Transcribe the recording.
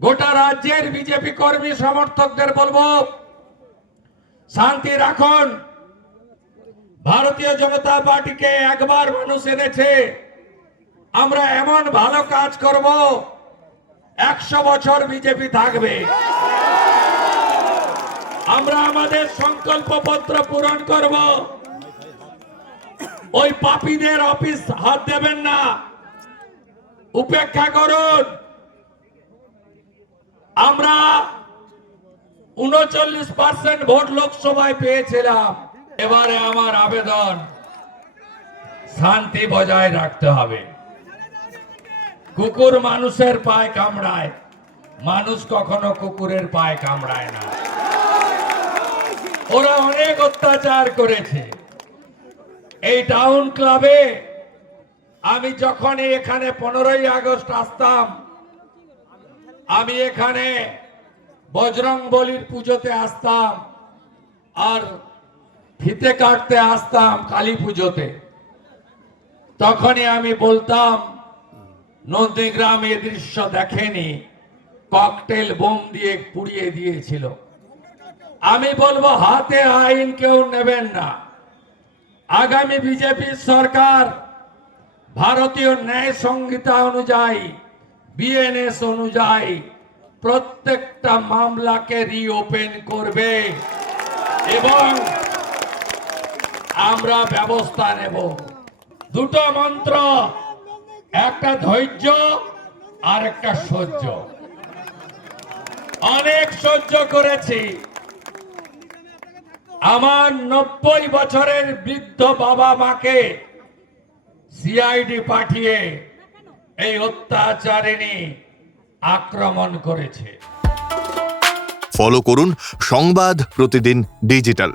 গোটা রাজ্যের বিজেপি কর্মী সমর্থকদের বলবো, শান্তি রাখুন। ভারতীয় জনতা পার্টিকে একবার মানুষ এনেছে, আমরা এমন ভালো কাজ করব 100 বছর বিজেপি থাকবে। আমরা আমাদের সংকল্পপত্র পূরণ করব। ওই পাপীদের অফিস হাত দেবেন না, উপেক্ষা করুন। আমরা 39% ভোট লোকসভায় পেয়েছিলাম। এবারে আমার আবেদন, শান্তি বজায় রাখতে হবে। কুকুর মানুষের পায়ে কামড়ায়, মানুষ কখনো কুকুরের পায়ে কামড়ায় না। ওরা অনেক অত্যাচার করেছে। এই টাউন ক্লাবে আমি যখন এখানে 15ই আগস্ট আসতাম, আমি এখানে বজরংবলীর পুজোতে আসতাম আর ফিতে কাটতে আসতাম কালী পুজোতে। তখনই আমি বলতাম, নন্দীগ্রাম এই দৃশ্য দেখেনি, ককটেল বোম দিয়ে পুড়িয়ে দিয়েছিল। আমি বলবো, হাতে আইন কেউ নেবেন না। আগামী বিজেপি সরকার ভারতীয় ন্যায় সংহিতা অনুযায়ী, বিএনএস অনুযায়ী প্রত্যেকটা মামলাকে রিওপেন করবে এবং আমরা ব্যবস্থা নেব। দুটো মন্ত্র, একটা ধৈর্য আর একটা সহ্য। অনেক সহ্য করেছি। আমার 90 বছরের বৃদ্ধ বাবা মাকে সিআইডি পাঠিয়ে এই অত্যাচারিণী আক্রমণ করেছে। ফলো করুন সংবাদ প্রতিদিন ডিজিটাল।